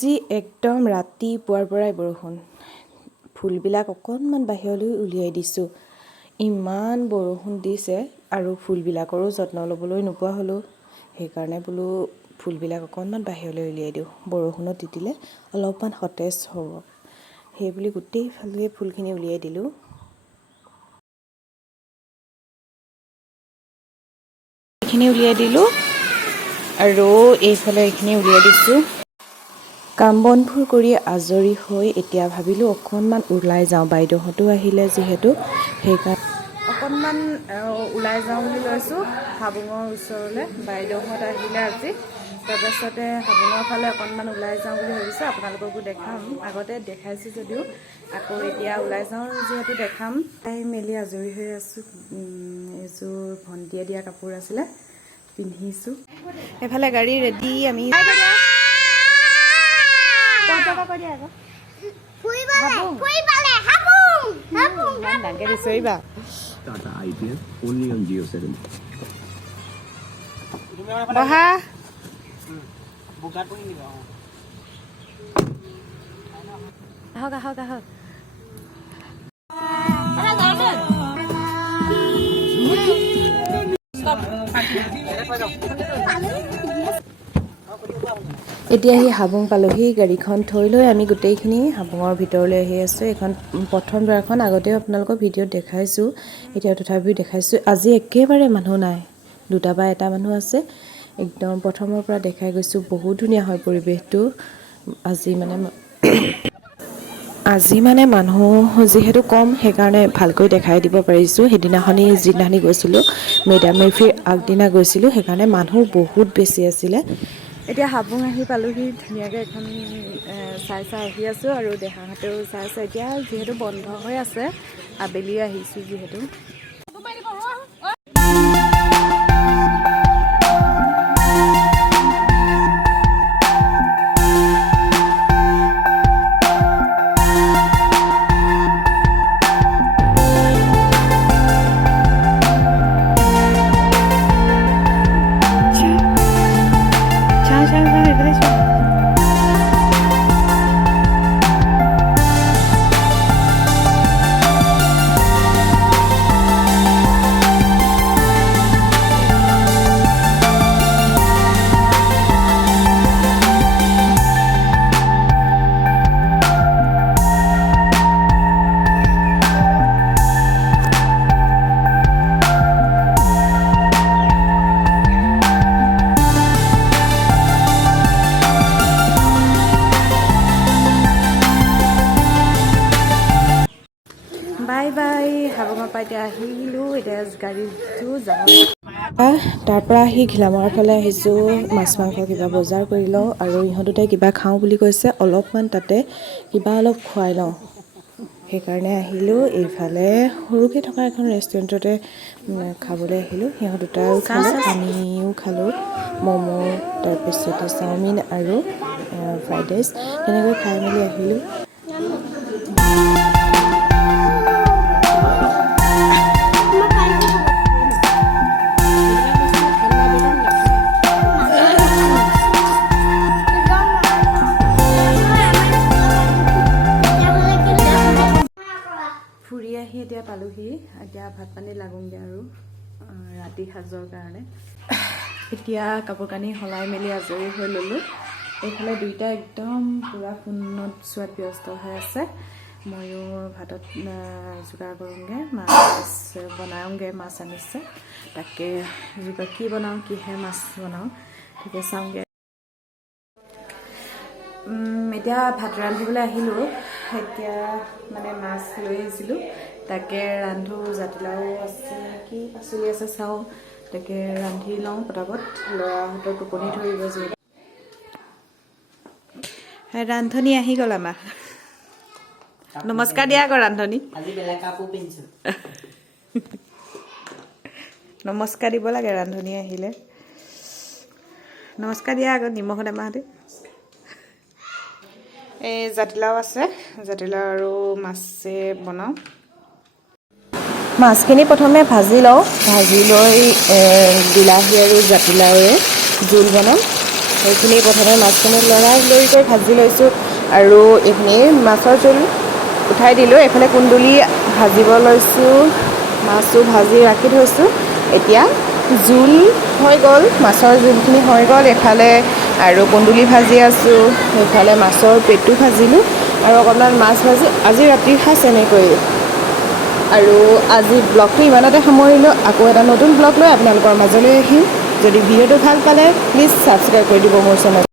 আজি একদম ৰাতিপুৱাৰ পৰাই বৰষুণ। ফুলবিলাক অকণমান বাহিৰলৈ উলিয়াই দিছোঁ। ইমান বৰষুণ দিছে আৰু ফুলবিলাকৰো যত্ন ল'বলৈ নোপোৱা হ'লোঁ। সেইকাৰণে বোলো ফুলবিলাক অকণমান বাহিৰলৈ উলিয়াই দিওঁ। বৰষুণত তিতিলে অলপমান সতেজ হ'ব। সেইবুলি গোটেইফালে ফুলখিনি উলিয়াই দিলোঁ। এইখিনি উলিয়াই দিলোঁ আৰু এইফালে এইখিনি উলিয়াই দিছোঁ। কাম বনবোৰ কৰি আজৰি হৈ এতিয়া ভাবিলোঁ অকণমান ওলাই যাওঁ। বাইদেউহঁতো আহিলে যিহেতু সেইকাৰণে অকণমান ওলাই যাওঁ বুলি লৈছোঁ হাবুঙৰ ওচৰলৈ। বাইদেউহঁত আহিলে আজি, তাৰপাছতে হাবুঙৰ ফালে অকণমান ওলাই যাওঁ বুলি ভাবিছোঁ। আপোনালোককো দেখাম, আগতে দেখাইছোঁ যদিও আকৌ এতিয়া ওলাই যাওঁ যিহেতু দেখাম। খাই মেলি আজৰি হৈ আছোঁ। এযোৰ ভণ্টিয়ে দিয়া কাপোৰ আছিলে, পিন্ধিছোঁ। এফালে গাড়ী ৰেডি। আমি এতিয়া আহি হাবুং পালোহি। গাড়ীখন থৈ লৈ আমি গোটেইখিনি হাবুঙৰ ভিতৰলৈ আহি আছোঁ। এইখন প্ৰথম দ্বাৰখন আগতেও আপোনালোকক ভিডিঅ'ত দেখাইছোঁ, এতিয়া তথাপিও দেখাইছোঁ। আজি একেবাৰে মানুহ নাই, 2টা বা 1টা মানুহ আছে। একদম প্ৰথমৰ পৰা দেখাই গৈছোঁ। বহুত ধুনীয়া হয় পৰিৱেশটো। আজি মানে মানুহ যিহেতু কম, সেইকাৰণে ভালকৈ দেখাই দিব পাৰিছোঁ। যিদিনাখনি গৈছিলোঁ, মেডাম মেফিৰ আগদিনা গৈছিলোঁ, সেইকাৰণে মানুহ বহুত বেছি আছিলে। এতিয়া হাবুং আহি পালোহি। ধুনীয়াকৈ এখন চাই আহি আছোঁ আৰু দেহাহঁতেও চাই আছে। এতিয়া যিহেতু বন্ধ হৈ আছে, আবেলি আহিছোঁ যিহেতু। Bye bye. হাবুঙৰ পৰা এতিয়া আহিলোঁ। এতিয়া গাড়ীটো যাওঁ। তাৰ পৰা আহি ঘিলামৰাৰ ফালে আহিছোঁ। মাছ মাংস কিবা বজাৰ কৰি লওঁ আৰু ইহঁত দুটাই কিবা খাওঁ বুলি কৈছে। অলপমান তাতে কিবা অলপ খুৱাই লওঁ, সেইকাৰণে আহিলোঁ। এইফালে সৰুকৈ থকা এখন ৰেষ্টুৰেণ্টতে খাবলৈ আহিলোঁ। সিহঁত দুটাও খালে, আমিও খালোঁ। ম'ম', তাৰপিছতে চাওমিন আৰু ফ্ৰাইড ৰাইচ, তেনেকৈ খাই মেলি আহিলোঁ। ফুৰি আহি এতিয়া পালোহি। এতিয়া ভাত পানী লাগোংগে আৰু ৰাতি সাজৰ কাৰণে। এতিয়া কাপোৰ কানি সলাই মেলি আজৰি হৈ ল'লোঁ। এইফালে 2টা একদম পূৰা ফোনত চোৱাত ব্যস্ত হৈ আছে। ময়ো ভাতত যোগাৰ কৰোঁগৈ। মাছ বনাওঁগৈ। মাছ আনিছে, তাকে যোগাৰ কি বনাওঁ, কিহে মাছ বনাওঁ, তাকে চাওঁগৈ। এতিয়া ভাত ৰান্ধিবলৈ আহিলোঁ। এতিয়া মানে মাছ লৈ আহিছিলোঁ, তাকে ৰান্ধো। জাতিলাও আছে, কি পাচলি আছে চাওঁ, তাকে ৰান্ধি লওঁ পটাপট। ল'ৰাহঁতৰ টোপনি ধৰিব যিহেতু। ৰান্ধনি আহি গ'ল আমাৰ। নমস্কাৰ দিয়া আকৌ ৰান্ধনি। নমস্কাৰ দিব লাগে ৰান্ধনি আহিলে। নমস্কাৰ দিয়া আকৌ। নিমখ টেমাহঁতে এই জাতিলাও আছে, জাতিলাও আৰু মাছে বনাওঁ। মাছখিনি প্ৰথমে ভাজি লওঁ, ভাজি লৈ বিলাহী আৰু জাতিলাওৰে জোল বনাওঁ। সেইখিনি প্ৰথমে মাছখিনি লৰালৰিকৈ ভাজি লৈছোঁ আৰু এইখিনি মাছৰ জোল উঠাই দিলোঁ। এইফালে কুন্দুলি ভাজিব লৈছোঁ, মাছো ভাজি ৰাখি থৈছোঁ। এতিয়া জোল হৈ গ'ল, মাছৰ জোলখিনি হৈ গ'ল। এইফালে আৰু কুন্দুলি ভাজি আছোঁ, সেইফালে মাছৰ পেটু ভাজিলোঁ আৰু অকণমান মাছ ভাজি আজি ৰাতিৰ সাঁজ এনেকৈয়ে। আৰু আজি ব্লগটো ইমানতে সামৰিলোঁ। আকৌ এটা নতুন ব্লগ লৈ আপোনালোকৰ মাজলৈ আহিম। যদি ভিডিঅ'টো ভাল পালে প্লিজ ছাবস্ক্ৰাইব কৰি দিব মোৰ চেনেল।